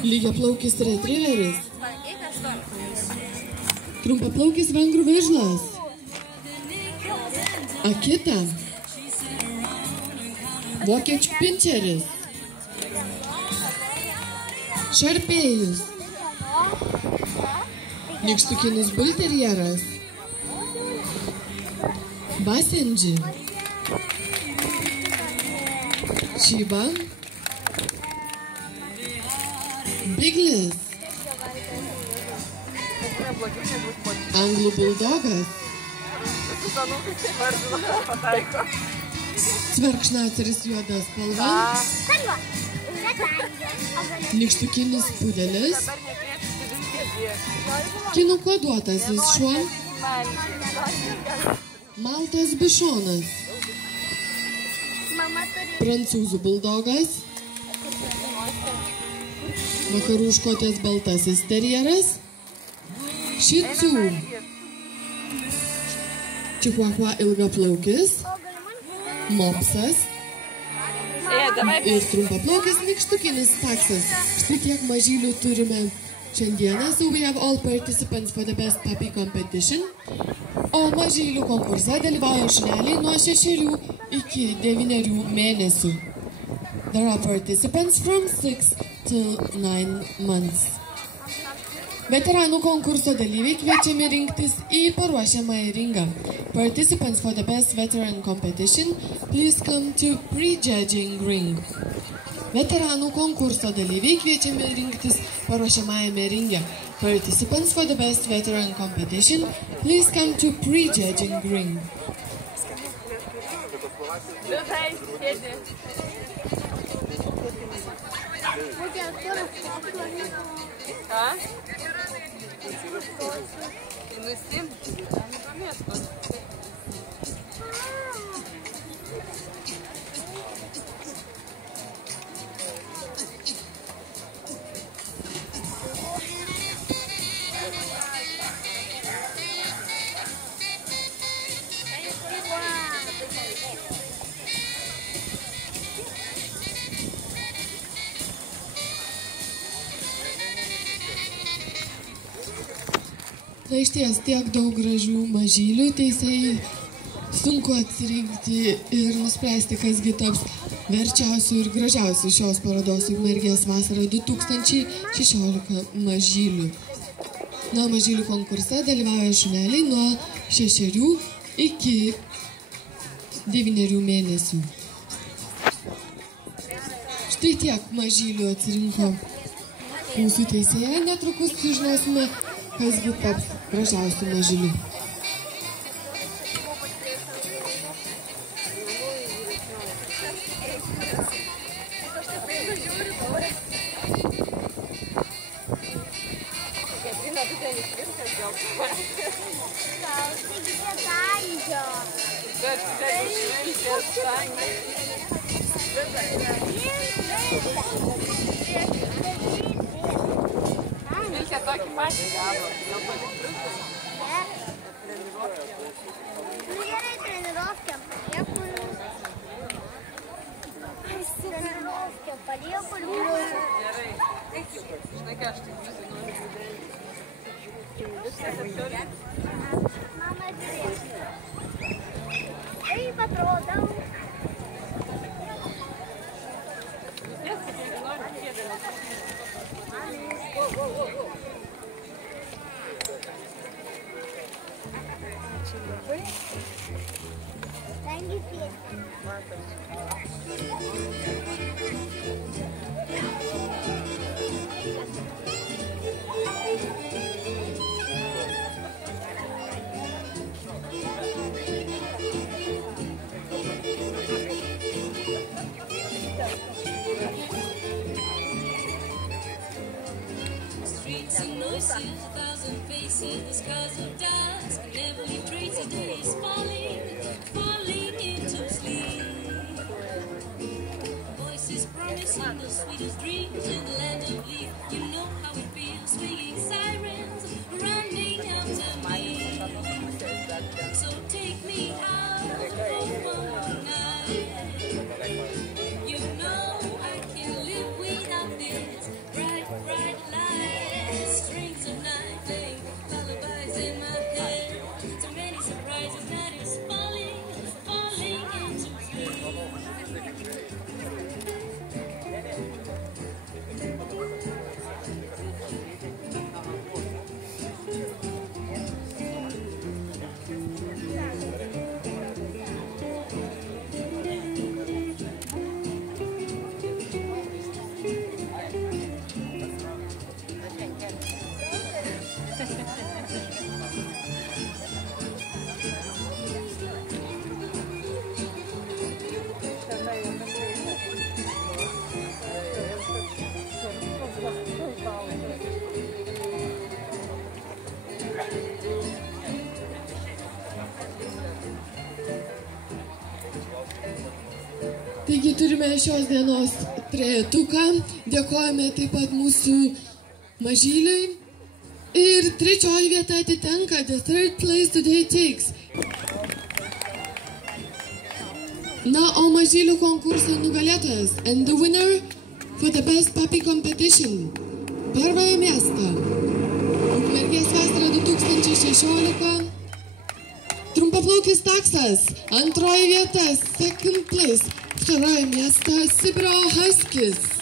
Lygiaplaukis retrieveris. Trumpaplaukis vengrų vėžlas. Akita. Vokiečių pinčeris. Šarpėjus. Nykštukinis bulterjeras. Basendži. Šiba. Biglis. Anglų buldogas. Cverkšnaceris juoda spalva. Nykštukinis pudelis. Kinų koduotasis šuo. Maltos bišonas. Prancūzų buldogas. Vakarų škotės baltasis terjeras. Šicų. Čihuahua ilgaplaukis. Mopsas. Ir trumpaplaukis nykštukinis taksas. Štai tiek mažylių turime šiandieną. So we have all participants for the best puppy competition. O mažylių konkurse dalyvauja šuneliai nuo 6 iki 9 mėnesių. There are participants from 6 to 9 months. Veteranų konkurso dalyviai kviečiami rinktis į paruošiamąjį ringą. Participants for the best veteran competition, please come to prejudging ring. Veteranų konkurso dalyviai kviečiami rinktis paruošiamajame ringe. Participants for the best veteran competition, please come to prejudging ring. Na išties tiek daug gražių mažylių, teisėjai sunku atsirinkti ir nuspręsti, kasgi taps verčiausių ir gražiausių šios parodos Ukmergės vasara 2016 mažylių. Na, mažylių konkurse dalyvauja šuneliai nuo 6 iki 9 mėnesių. Štai tiek mažylių atsirinko mūsų teisėja, netrukus sužinosime, kasgi taps gražiausių mažylių. Tokį patį gavo, jau palikrūkis. Nu gerai, trenirovkėm palieku. Trenirovkėm palieku. Gerai. Žinai ką, aš tik noriu. Mama, žiūrėk. Taip atrodau. Thank you, Pete. Streets and noises, 1,000 faces, the skies of dusk, never leave traces, days falling into sleep. Voices promising the sweetest dreams in the land of leaf. You know how it feels, swinging sirens, running after me. So take me out for one night. You know I can't live without this bright, bright Taigi turime šios dienos trejetuką, dėkojame taip pat mūsų mažyliui. Ir trečioji vieta atitenka, the third place today takes. Na, o mažylių konkurso nugalėtojas, and the winner for the best puppy competition. Первое место. Ukmergės vasara 2016. Trumpaplaukis taksas. Antroji vieta, second place. Второе место, Sibiro Huskies.